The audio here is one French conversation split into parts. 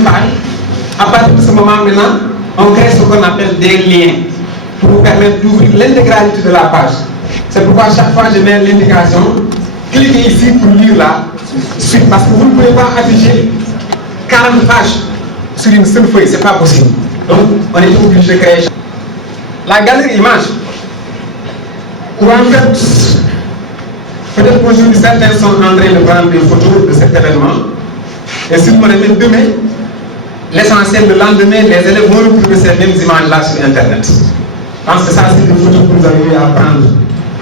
même page. À partir de ce moment maintenant, on crée ce qu'on appelle des liens pour vous permettre d'ouvrir l'intégralité de la page. C'est pourquoi chaque fois je mets l'indication, cliquez ici pour lire la suite, parce que vous ne pouvez pas afficher 40 pages sur une seule feuille, c'est pas possible. Donc on est obligé de créer la galerie image. Ou en fait, peut-être qu'aujourd'hui certains sont en train de prendre des photos de cet événement, et si vous me remettez demain, l'essentiel, le lendemain, les élèves vont retrouver ces mêmes images-là sur Internet. Je pense que ça, c'est une photo que vous avez eu à prendre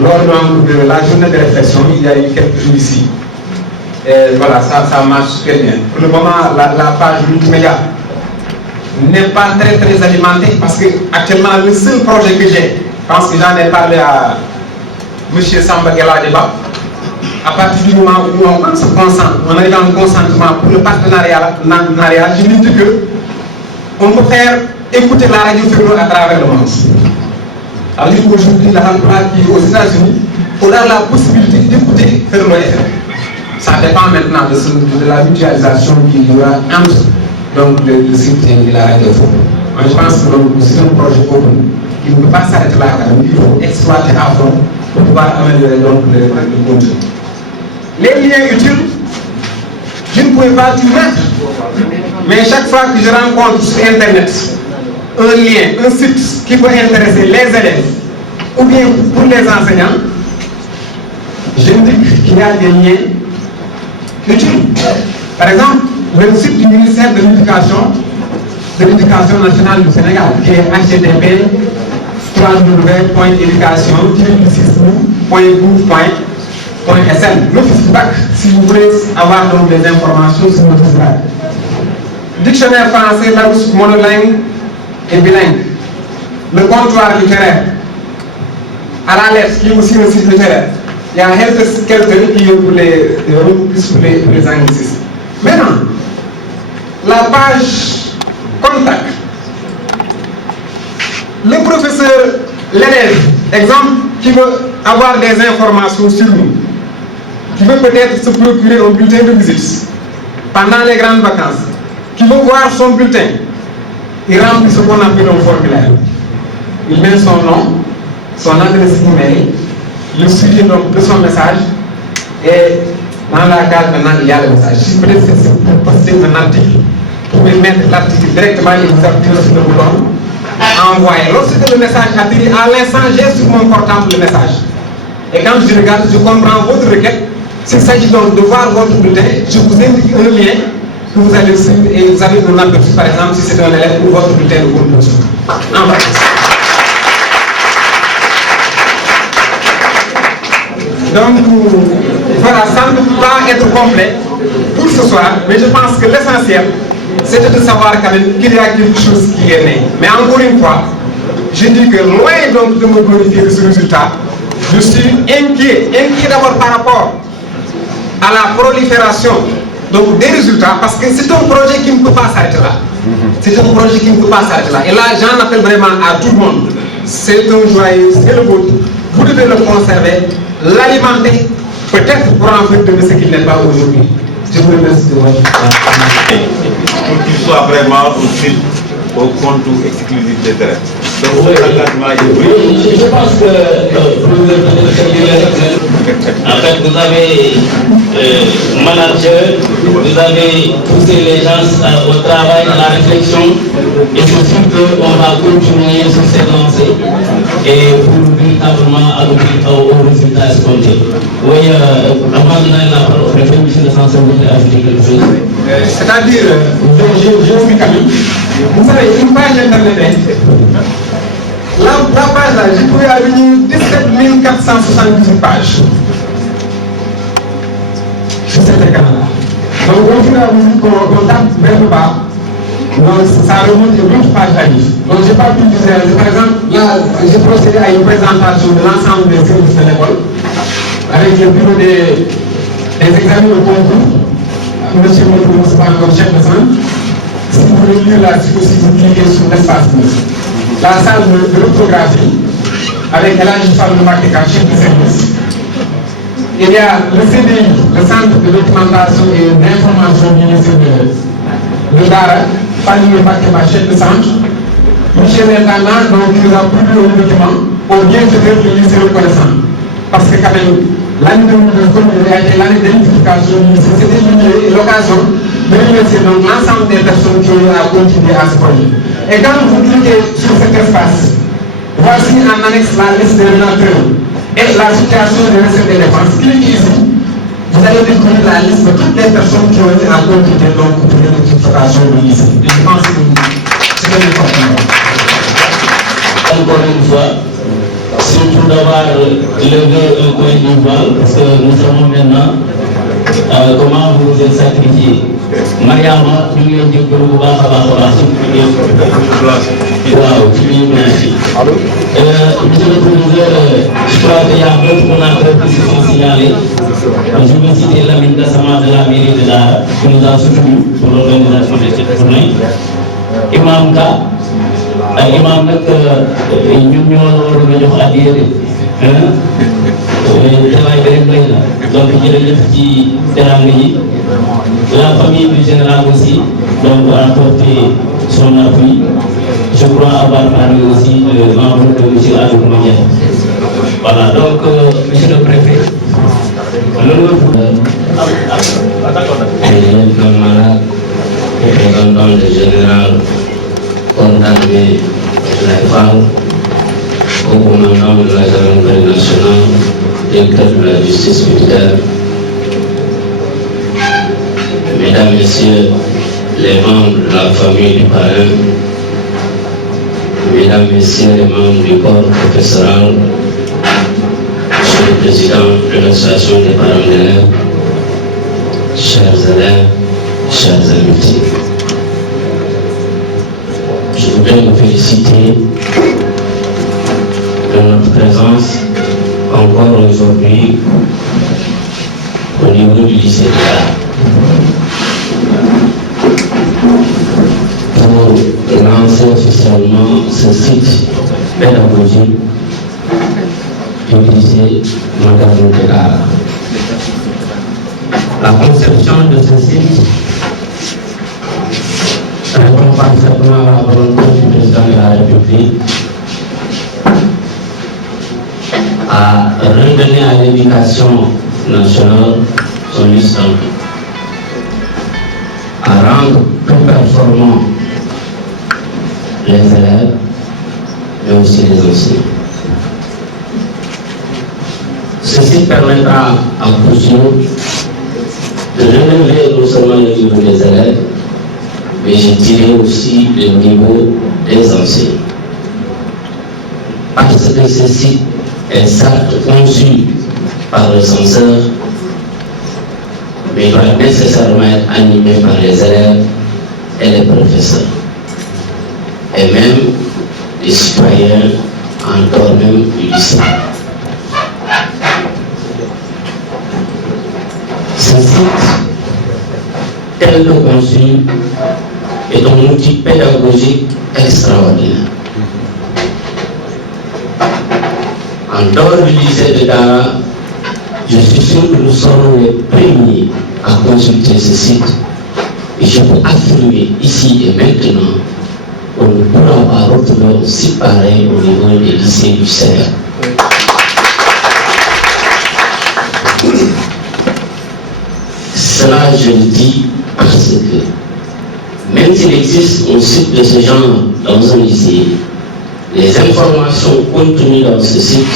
lors de la journée de réflexion, il y a eu quelques jours ici. Et voilà, ça marche super bien. Pour le moment, la page multimédia n'est pas très alimentée parce que actuellement, le seul projet que j'ai, je pense que j'en ai parlé à M. Samba Geladeba, à partir du moment où on se concentre, on est dans le consentement pour le partenariat, je lui dis qu'on peut faire écouter la radio Ferlo à travers le monde. Alors aujourd'hui, la Hamra qui est aux États-Unis aura la possibilité d'écouter Ferlo FM. Ça dépend maintenant de la mutualisation qu'il y aura entre donc, le site et la radio Ferlo. Moi, je pense que c'est un projet open qui ne peut pas s'arrêter là, il faut exploiter à fond pour pouvoir améliorer donc, le contenu. Les liens utiles, je ne pouvais pas tout mettre, mais chaque fois que je rencontre sur Internet un lien, un site qui peut intéresser les élèves ou bien pour les enseignants, j'indique qu'il y a des liens utiles. Par exemple, le site du ministère de l'Éducation nationale du Sénégal, qui est http www.education-6.gouv.sn. L'office du bac, si vous voulez avoir donc des informations sur notre site. Dictionnaire français, Larousse, monolingue et bilingue. Le comptoir littéraire. À la lettre, qui est aussi un site littéraire. Il y a quelques qui est pour les anglicismes. Maintenant, la page contact. Le professeur, l'élève, exemple, qui veut avoir des informations sur nous, qui veut peut-être se procurer un bulletin de visite pendant les grandes vacances, qui veut voir son bulletin, il remplit ce qu'on appelle un formulaire. Il met son nom, son adresse email, le sujet donc de son message, et dans la case maintenant il y a le message. Si peut-être c'est pour poster un article, vous pouvez mettre l'article directement et vous appuyer sur le bouton envoyer. Lorsque le message atterrit, à l'instant, j'ai sur mon portable le message. Et quand je regarde, je comprends votre requête. S'il s'agit donc de voir votre bulletin, je vous indique un lien que vous allez suivre et vous avez un aperçu, par exemple, si c'est un élève ou votre bulletin de compétition. En vacances. Donc, voilà, ça ne peut pas être complet pour ce soir, mais je pense que l'essentiel, c'était de savoir quand même qu'il y a quelque chose qui est né. Mais encore une fois, je dis que loin donc de me glorifier de ce résultat, je suis inquiet d'abord par rapport à la prolifération donc, des résultats, parce que c'est un projet qui ne peut pas s'arrêter là. C'est un projet qui ne peut pas s'arrêter là. Et là, j'en appelle vraiment à tout le monde. C'est un joyeux, c'est le vôtre. Vous devez le conserver, l'alimenter, peut-être pour en faire de ce qu'il n'est pas aujourd'hui. Je vous remercie de votre pour qu'il soit vraiment utile au compte exclusif des terrains. Donc, l'engagement est pris. Je pense que en fait, vous avez manager, vous avez poussé les gens au travail, à la réflexion, et c'est sûr qu'on va continuer sur cette lancée et pour véritablement aboutir aux résultats escomptés. Oui, avant de donner la parole au préfet, monsieur le censeur, vous voulez ajouter quelque chose? C'est-à-dire, je vous dis, vous savez, une page internet, la page là, j'ai trouvé à venir 17 478 pages. Je sais les Canada. Donc, au fur et à mesure qu'on tape vers le bas, ça remonte à d'autres pages à livre. Donc, je n'ai pas pu visualiser. Par exemple, là, j'ai procédé à une présentation de l'ensemble des services de l'école, avec le bureau des examens au concours. Monsieur Motou, c'est pas encore chef de centre. Si vous voulez lire là, si vous cliquez sur l'espace la salle de l'orthographie, avec Elage Fabio Makeka, chef de service. Il y a le CDI, le Centre de documentation et d'information du ministère de Dara, Fanny Fakema, chef de centre. Michel Etana, donc il a publié un document au bienfaiteur du lycée reconnaissant. Parce que quand même, l'année 2009 a été l'année d'identification du lycée. C'était l'occasion de remercier donc l'ensemble des personnes qui ont eu à contribuer à ce projet. Et quand vous cliquez sur cet espace, voici en annexe la liste des donateurs et la situation des recettes et dépenses. Cliquez ici, vous allez découvrir la liste de toutes les personnes qui ont eu à contribuer donc pour l'identification du lycée. Je pense que c'est très important. Encore une fois, surtout d'avoir levé un coin du voile, parce que nous savons maintenant comment vous vous êtes sacrifié. Mariama, nous lui avons dit que nous avons Monsieur le Président, je crois qu'il y a d'autres donateurs qui se sont signalés. Je veux citer Lamine Gassama de la mairie de Dara, qui nous a soutenus pour l'organisation de cette journée. Imam Ka, Imam nag ñun ñoo war a jox addiya travail bi rek doy na donc jërëjëf ci teranga yi. La famille du général aussi donc a apporté son appui. Je crois avoir parlé aussi de membre de M. Adou Mounia. Voilà, donc monsieur le préfet, représentant le général condamné la femme au commandant de la gendarmerie nationale, directeur de la justice militaire, mesdames, messieurs, les membres de la famille du parrain, mesdames, messieurs, les membres du corps professoral, monsieur le président de l'association des parents d'élèves, chers élèves, chers invités. Je voudrais vous féliciter de notre présence encore aujourd'hui au niveau du lycée de Dara. Pour lancer officiellement ce site pédagogique du lycée moderne de Dara. La conception de ce site répond parfaitement à la volonté du président de la République à redonner à l'éducation nationale son histoire, à rendre plus performants les élèves, mais aussi les enseignants. Ceci permettra à Poussio de relever non seulement le niveau des élèves, mais je dirais aussi le niveau des enseignants. Parce que ce site est certes conçu par le censeur, mais il doit nécessairement être animé par les élèves et les professeurs, et même les citoyens, encore même du lycée. Ce site, tel que conçu, est un outil pédagogique extraordinaire. En dehors du lycée de Dara, je suis sûr que nous serons les premiers à consulter ce site. Et je peux affirmer ici et maintenant qu'on ne pourra pas retrouver un site pareil au niveau des lycées du Sénégal. Cela, je le dis parce que même s'il existe un site de ce genre dans un lycée, les informations contenues dans ce site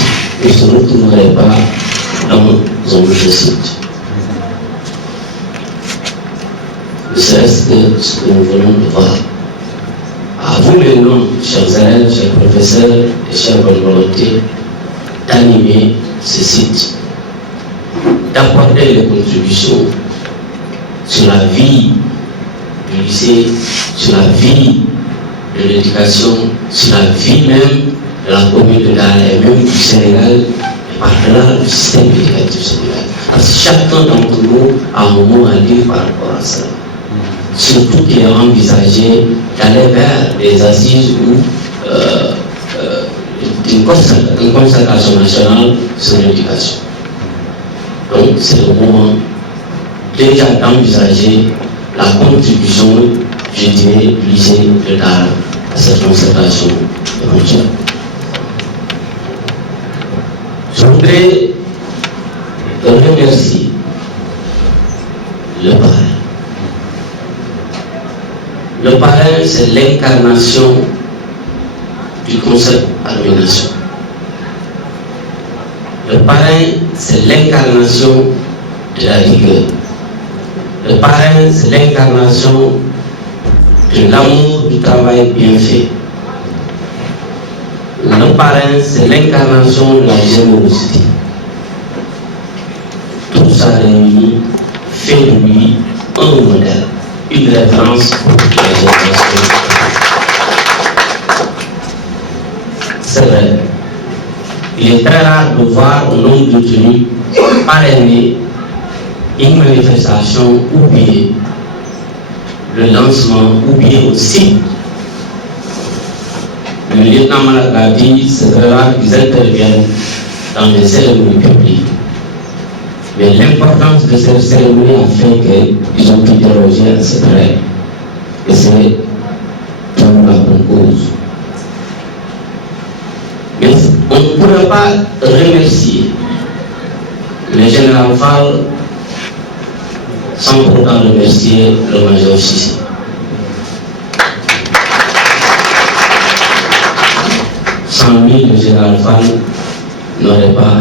ne se retrouveraient pas dans un autre site. C'est ce que nous voulons voir. À vous maintenant, chers élèves, chers professeurs et chers bonnes volontés, d'animer ce site, d'apporter des contributions sur la vie du lycée, sur la vie de l'éducation, sur la vie même de la commune de Dara et même du Sénégal, et par-delà du système éducatif sénégal. Parce que chacun d'entre nous a un mot à dire par rapport à ça. Surtout qu'il est envisagé d'aller vers des assises ou une concertation nationale sur l'éducation. Donc c'est le moment déjà d'envisager la contribution je dirais, du lycée de Dara à cette concertation éventuelle. Je voudrais remercier le parrain. Le parrain, c'est l'incarnation du concept Armée-Nation. Le parrain, c'est l'incarnation de la rigueur. Le parrain, c'est l'incarnation de l'amour du travail bien fait. Le parrain, c'est l'incarnation de la générosité. Tout ça réuni fait de lui un modèle, une référence pour la génération. C'est vrai. Il est très rare de voir un homme de tenue parrainer une manifestation ou bien le lancement ou bien aussi le lieutenant Malaka dit c'est très rare qu'ils interviennent dans des cérémonies publiques. Mais l'importance de cette cérémonie a fait qu'ils ont pu déroger à cette règle. Et c'est pour la bonne cause. Mais on ne pourrait pas remercier le général Fall sans pourtant remercier le major Cissé. Sans lui, le général Fall n'aurait pas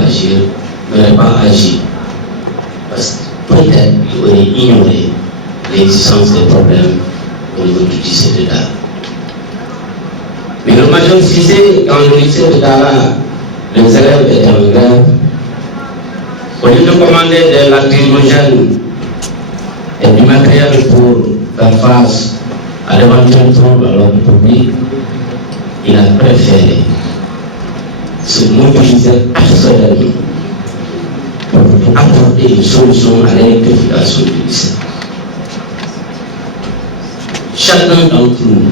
agi. Parce que peut-être qu'il aurait ignoré l'existence des problèmes au niveau du lycée de Dara. Mais le major Cissé, quand le lycée de Dara, les élèves étaient en grève, au lieu de commander des lacrymogènes et du matériel pour faire face à l'éventuel trouble à l'ordre public, il a préféré se mobiliser personnellement pour apporter une solution à l'électrification du lycée. Chacun d'entre nous,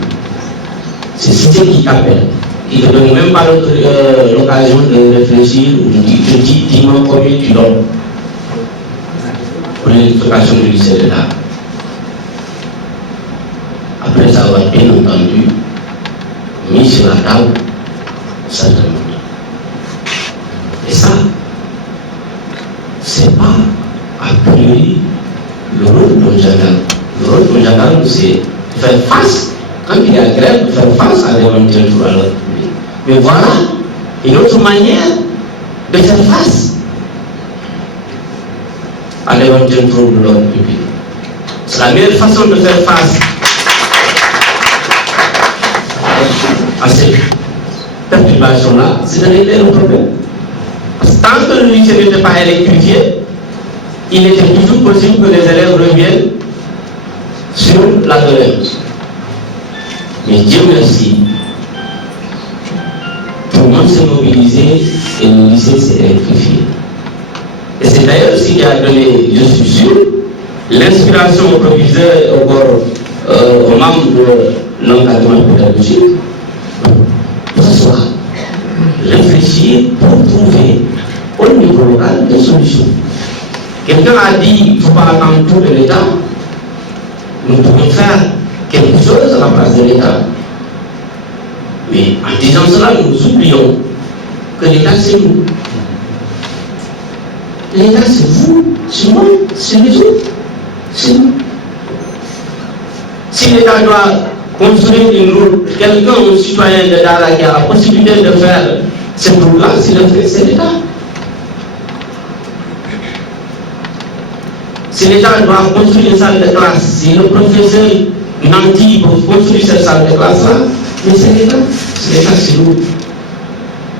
c'est ce qui appelle. Il ne donne même pas l'occasion de réfléchir ou de dire, dis-moi combien tu donnes pour l'électrification du lycée de Dara. Après avoir bien entendu mis sur la table sa demande. Et ça, c'est pas a priori le rôle d'un gendarme. Le rôle d'un gendarme, c'est de faire face, quand il y a grève, de faire face à l'éventuel trouble à l'ordre public. Mais voilà une autre manière de faire face à l'éventuel trouble de l'ordre public. C'est la meilleure façon de faire face à cette perturbation-là, c'est de régler le problème. Parce que tant que le lycée n'était pas électrifié, il était toujours possible que les élèves reviennent sur la doléance. Mais Dieu merci, tout le monde s'est mobilisé et le lycée s'est électrifié. Et c'est d'ailleurs ce qui a donné, je suis sûr, l'inspiration au proviseur, aux membres de l'encadrement pédagogique, pour s'asseoir, réfléchir pour trouver au niveau local des solutions. Quelqu'un a dit qu'il ne faut pas attendre tout de l'État. Nous pouvons faire quelque chose à la place de l'État. Mais en disant cela, nous oublions que l'État c'est nous. L'État c'est vous, c'est moi, c'est les autres, c'est nous. Si l'État doit construire une route, quelqu'un, un citoyen de Dara qui a la possibilité de faire cette route-là, s'il le fait, c'est l'État. Si l'État doit construire une salle de classe, si le professeur nanti pour construire cette salle de classe-là, mais c'est l'État, c'est nous.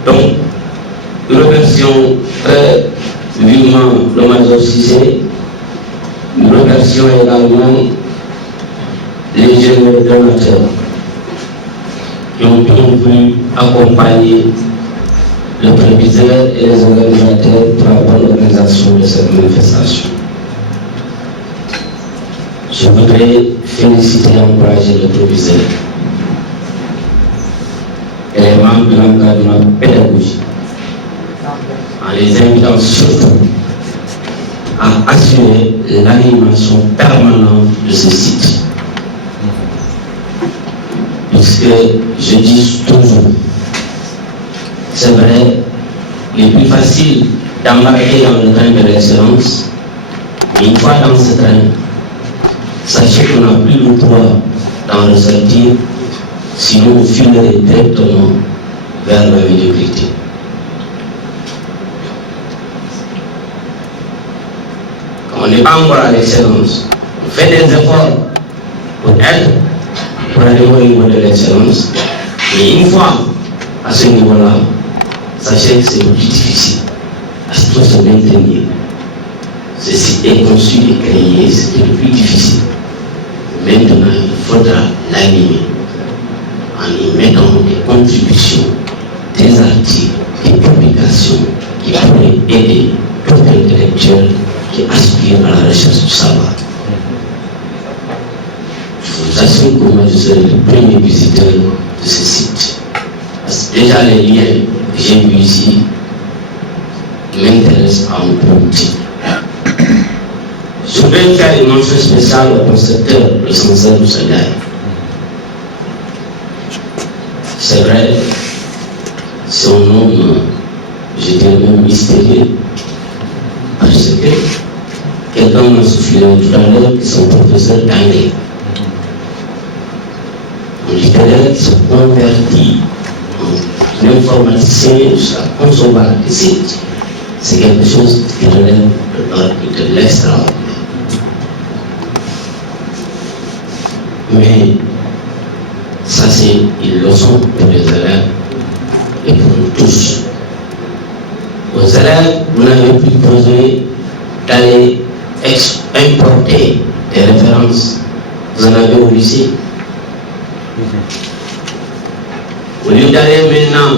Donc, nous remercions très vivement le major Cissé, nous remercions également les jeunes donateurs qui ont bien voulu accompagner le proviseur et les organisateurs pour la bonne organisation de cette manifestation. Je voudrais féliciter et encourager le proviseur et les membres de l'encadrement pédagogique en les invitant surtout à assurer l'animation permanente de ce site. puisque je dis toujours, c'est vrai, il est plus facile d'embarquer dans le train de l'excellence, mais une fois dans ce train, sachez qu'on n'a plus le droit d'en ressortir, sinon vous filerez directement vers la médiocrité. On n'est pas encore à l'excellence. On fait des efforts pour aller au niveau de l'excellence. Mais une fois à ce niveau-là, sachez que c'est le plus difficile. Parce qu'il faut se maintenir. Ceci est conçu et créé, c'est le plus difficile. Maintenant, il faudra l'animer en y mettant des contributions, des articles, des publications qui pourraient aider tout intellectuel qui aspire à la recherche du savoir. Je vous assure que moi je serai le premier visiteur de ce site. Parce que déjà les liens que j'ai vus ici m'intéressent à un petit. Je voudrais faire une mention spéciale au concepteur, le censeur du Sénégal. C'est vrai, c'est un homme, je dirais même mystérieux, parce que quelqu'un m'a soufflé tout à l'heure qui sont professeurs d'anglais. Un littéraire qui se convertit en informaticien jusqu'à concevoir des sites. C'est quelque chose qui relève de l'extraordinaire. Mais ça c'est une leçon pour les élèves et pour nous tous. Aux élèves, vous n'avez plus besoin d'aller importer des références. Vous en avez au lycée. Au lieu d'aller maintenant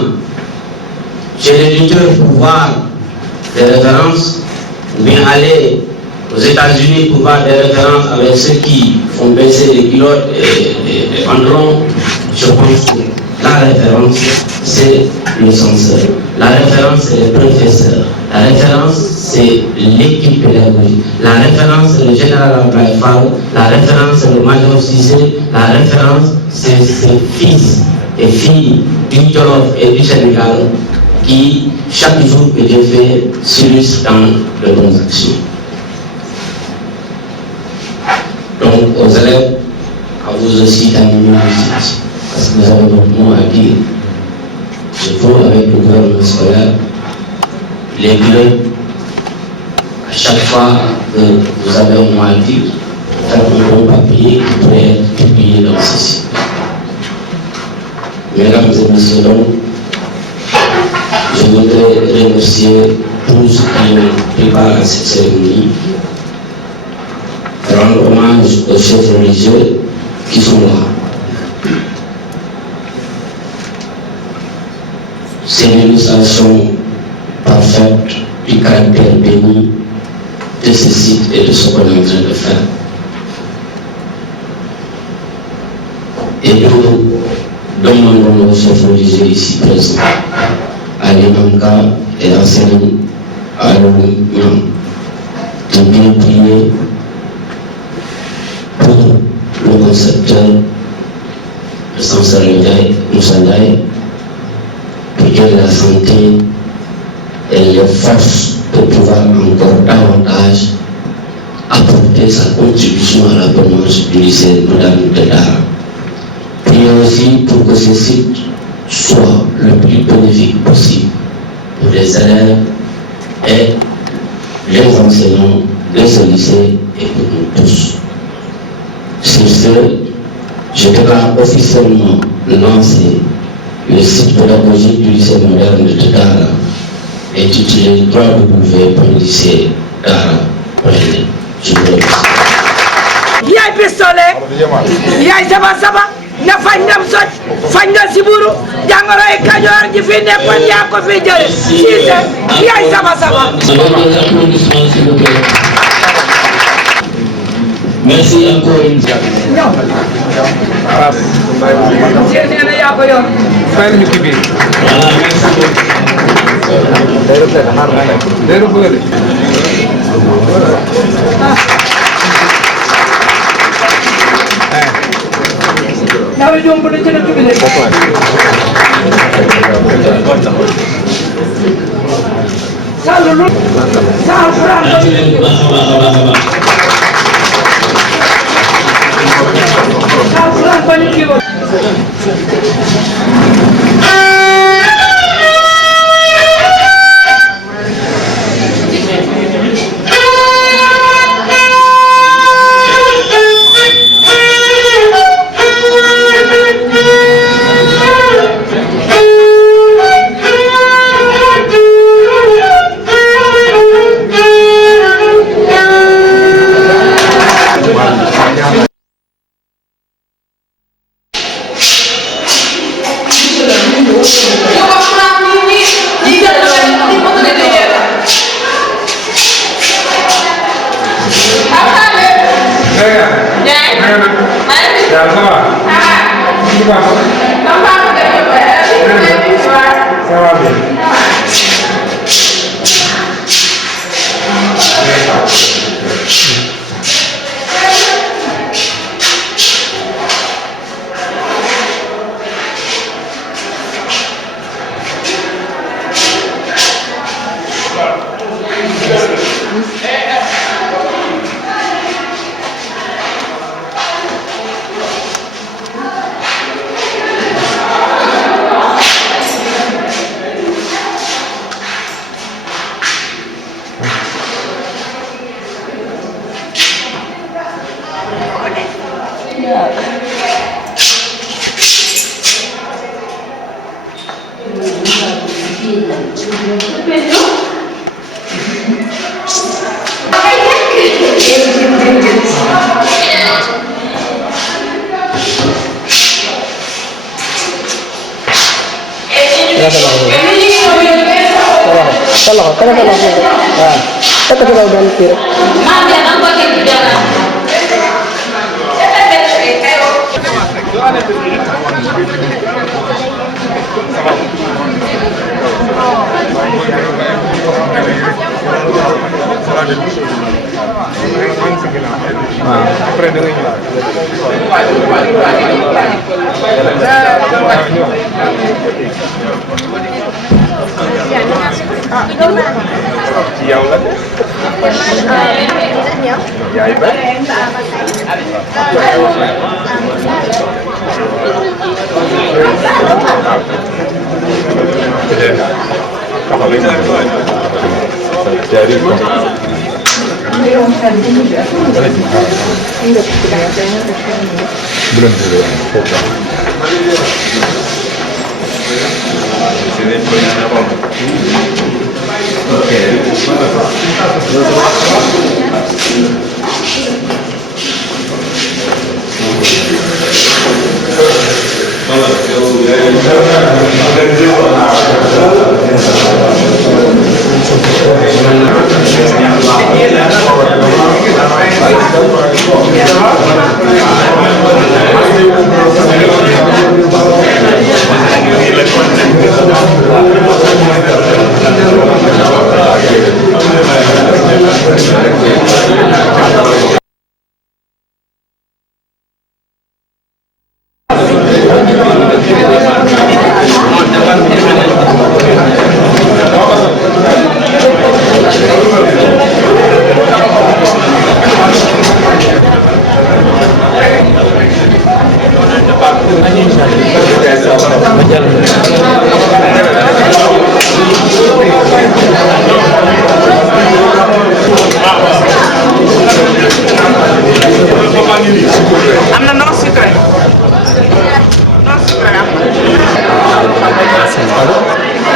chez l'éditeur pour voir des références, ou bien aller aux États-Unis pour voir des références avec ceux qui font baisser les culottes et les pantalons, je pense que la référence, c'est le censeur. La référence, c'est le professeur. La référence, c'est l'équipe pédagogique. La référence, c'est le général Abdoulaye Fall. La référence, c'est le major Cissé. La référence, c'est ses fils et filles du Jolof et du Sénégal qui, chaque jour que j'ai fait, s'illustrent dans de bonnes actions. Donc, aux élèves, à vous aussi d'animer le site, parce que vous avez votre mot à dire. Je veux, avec le gouvernement scolaire, les clubs, à chaque fois que vous avez un mot à dire, faire un bon papier qui pourrait être publié dans ce site. Mesdames et messieurs, donc, je voudrais remercier tous ceux qui ont préparé cette cérémonie, rendre hommage aux chefs religieux qui sont là. C'est l'illustration parfaite du caractère béni de ce site et de ce qu'on est en train de faire. Et nous demandons aux chefs religieux ici présents, à l'Imanka et à Sélim, à l'Oumyan, de bien prier pour le concepteur, le censeur Moussa Ndiaye, pour qu'il ait la santé et les forces pour pouvoir encore davantage apporter sa contribution à la bonne marche du lycée moderne de Dara. Priez aussi pour que ce site soit le plus bénéfique possible pour les élèves et les enseignants de ce lycée et pour nous tous. Sur ce, je déclare officiellement lancer le site pédagogique du lycée moderne de Dara, intitulé www.lycée-dara.net. Je vous remercie. Yaay pistolet, yaay saba na fañ ndam soj fañ nga siburu jàngoro yi Kajoor ji fi nekkoon yaa ko fi jële Cissé yaay saba. Merci encore une fois. Monsieur nee na yaa ko yor. Voilà, merci beaucoup. dara jomb na ci dëkk bi de. Sall lu Sall Furaan ba Sall Furaan ba ñu kii ba.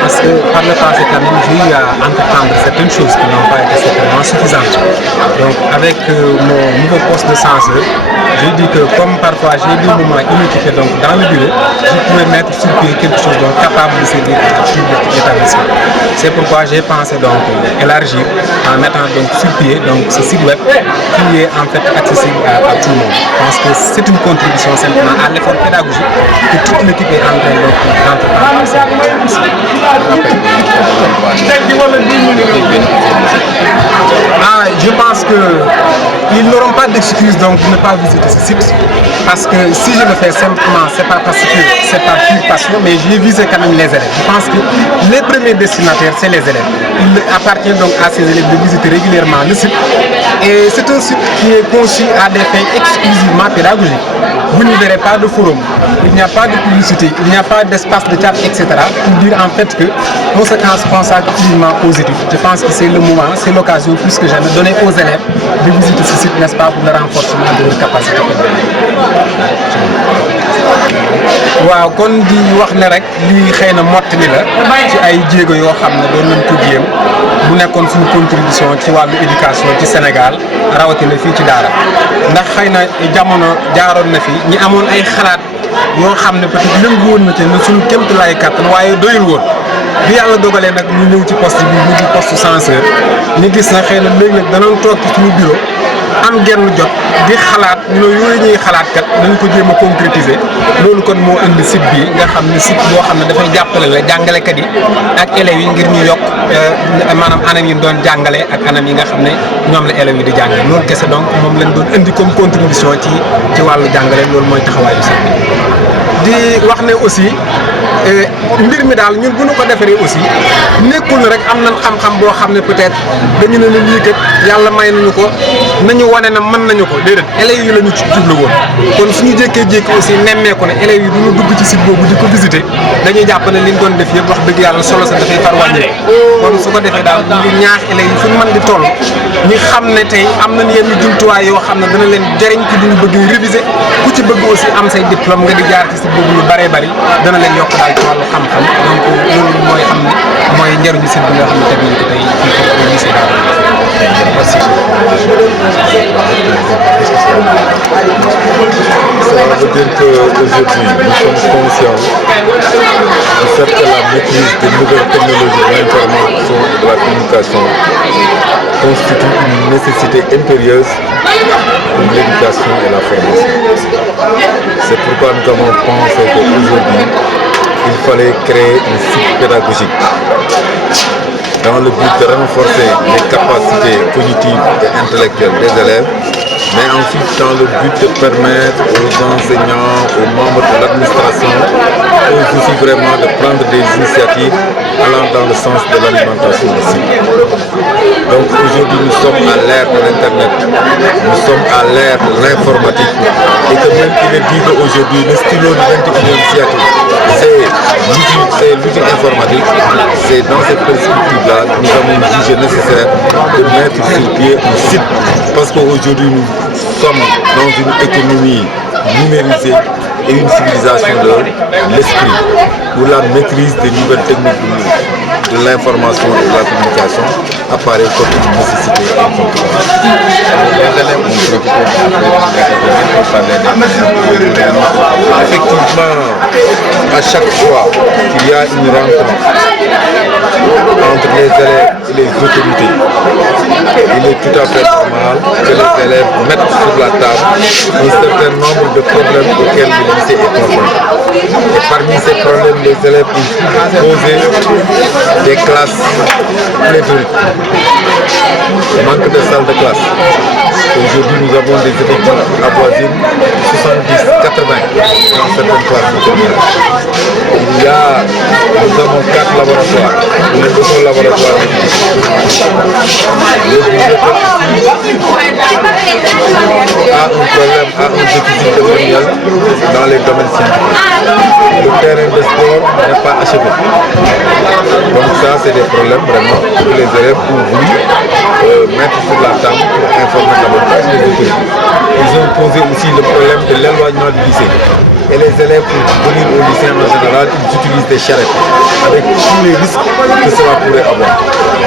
Parce que par le passé, quand même, j'ai eu à entreprendre certaines choses qui n'ont pas été certainement suffisantes. Donc, avec mon nouveau poste de censeur, j'ai dit que comme parfois j'ai des moments inoccupés donc dans le bureau, je pouvais mettre sur pied quelque chose donc capable de servir à tout l'établissement. C'est pourquoi j'ai pensé donc élargir en mettant donc sur pied donc ce site web qui est en fait accessible à tout le monde. Je pense que c'est une contribution simplement à l'effort pédagogique que toute l'équipe est en train d'entreprendre. Je pense qu'ils n'auront pas d'excuse donc de ne pas visiter ce site. Parce que si je le fais simplement, c'est pas parce que c'est par pure passion, mais j'ai visé quand même les élèves. Je pense que les premiers destinataires, c'est les élèves. Il appartient donc à ces élèves de visiter régulièrement le site. Et c'est un site qui est conçu à des fins exclusivement pédagogiques. Vous ne verrez pas de forum, il n'y a pas de publicité, il n'y a pas d'espace de chat, etc. Pour dire en fait que on se consacre uniquement aux études. Je pense que c'est le moment, c'est l'occasion plus que jamais de donner aux élèves de visiter ce site, n'est-ce pas, pour le renforcement de leur capacité. waaw kon di wax ne rek lii xëy na mottali la ci ay jéego yoo xam ne doon nañ ko jéem mu nekkoon suñu contribution ci wàllu éducation ci Sénégal rawatina fii ci daara ndax xëy na jamono jaaroon na fi ñi amoon ay xalaat yoo xam ne peut-être lëngu woon na ci ne suñu kéemtalaay kàttan waaye doyul woon bi yàlla dogalee nag ñu ñëw ci poste bi mu di poste censeur ñu gis na xëy na léeg-léeg danañ toog ci suñu bureau am genn jot di xalaat ñu ne yooyu ñuy xalaat kat dañ ko jéem a concrétiser loolu kon moo indi site bi nga xam ne site boo xam ne dafay jàppale la jàngalekat yi ak élèves yi ngir ñu yokk maanaam anam yi ñu doon jàngale ak anam yi nga xam ne ñoom la élèves yi di jàngale loolu kese donc moom lañ doon indi comme contribution ci wàllu jàngale loolu mooy taxawaayu site bi di wax ne aussi mbir mi daal ñun bu ñu ko defaree aussi nekkul rek am nañ xam-xam boo xam ne peut-être dañu ne lii kat yàlla may nañu ko nañu wane na mën nañu ko déedéet élèves yi la ñu ci jublu woon kon suñu jékkee-jékki aussi nemmeeku ne élèves yi duñu dugg ci site boobu di ko visiter dañuy jàpp ne liñ doon def yëpp wax dëgg yàlla solo sa dafay far wàññi kon su ko defee daal ñu ngi ñaax élèves yi fu ñu mën di toll ñi xam ne tey am nañ yenn jumtuwaay yoo xam ne dana leen jariñ ci duñu bëgg réviser ku ci bëgg aussi am say diplôme nga di jaar ci site boobu yu bëree bëri dana leen yokk daal ci wàllu xam-xam donc loolu mooy xam ne mooy njëriñu site bi nga xam ne teg nañ ko tey fii au lycée Daara. Merci. Ça veut dire qu'aujourd'hui, nous sommes conscients du fait que la maîtrise des nouvelles technologies de l'information et de la communication constitue une nécessité impérieuse pour l'éducation et la formation. C'est pourquoi nous avons pensé qu'aujourd'hui, il fallait créer un site pédagogique dans le but de renforcer les capacités cognitives et intellectuelles des élèves, mais ensuite dans le but de permettre aux enseignants, aux membres de l'administration, aux aussi vraiment de prendre des initiatives allant dans le sens de l'alimentation aussi. Donc aujourd'hui nous sommes à l'ère de l'Internet, nous sommes à l'ère de l'informatique et que même il est dit qu'aujourd'hui le stylo du 21e siècle c'est l'outil informatique. C'est dans cette perspective-là que nous avons jugé nécessaire de mettre sur pied un site parce qu'aujourd'hui nous sommes dans une économie numérisée et une civilisation de l'esprit où la maîtrise des nouvelles techniques de l'information et de la communication apparaît comme une nécessité incontournable. Les élèves ont effectivement, à chaque fois qu'il y a une rencontre entre les élèves et les autorités, il est tout à fait normal que les élèves mettent sur la table un certain nombre de problèmes auxquels le lycée est confronté. Et parmi ces problèmes, les élèves ont posé des classes pléthoriques, manque de salles de classe. Aujourd'hui, nous avons des effectifs avoisinent 70, 80 dans certaines classes de première. Nous avons 4 laboratoires, les autres laboratoires. Le bibliothèque a un problème, a un déficit de matériel dans les domaines scientifiques. Le terrain de sport n'est pas achevé. Donc ça, c'est des problèmes vraiment que les élèves ont voulu mettre sur la table pour informer davantage les autorités. Ils ont posé aussi le problème de l'éloignement du lycée. Et les élèves, pour venir au lycée en général, ils utilisent des charrettes avec tous les risques que cela pourrait avoir.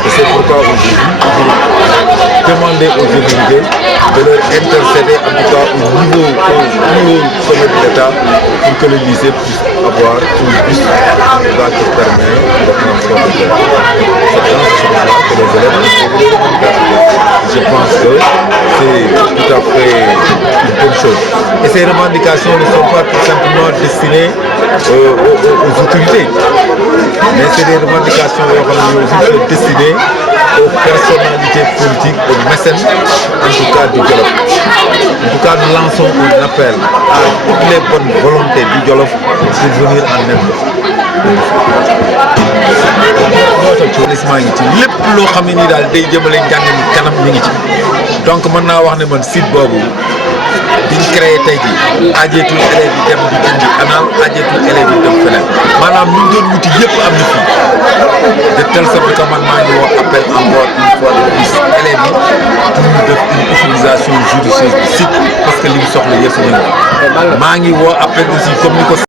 Et c'est pourquoi aujourd'hui, vous demandez aux autorités de leur intercéder en tout cas au plus haut sommet de l'État pour que le lycée puisse avoir un bus qui permet de transport de terre. C'est dans ce sens-là que les élèves ont posé des revendications. Je pense que c'est tout à fait une bonne chose. Et ces revendications ne sont pas tout simplement destinées aux autorités, mais c'est des revendications aussi destinées aux personnalités politiques, aux mécènes, en tout cas du Jolof. En tout cas, nous lançons un appel à toutes les bonnes volontés du Jolof pour venir en aide. Établissement ngi ci lépp loo xam ne ni daal day jëmale njàng mi kanam mi ngi ci donc mën naa wax ne man site boobu biñ créé tey jii ajeetul élèves yi dem di jëndi anal ajeetul élèves yi dem feneen maanaam ñu doon wuti yëpp am na fii de telle sorte que man maa ngi woo appel encore une fois de plus élèves yi pour ñu def une utilisation judicieuse du site parce que li mu soxla yëpp ñu maa ngi woo appel aussi comme ni ko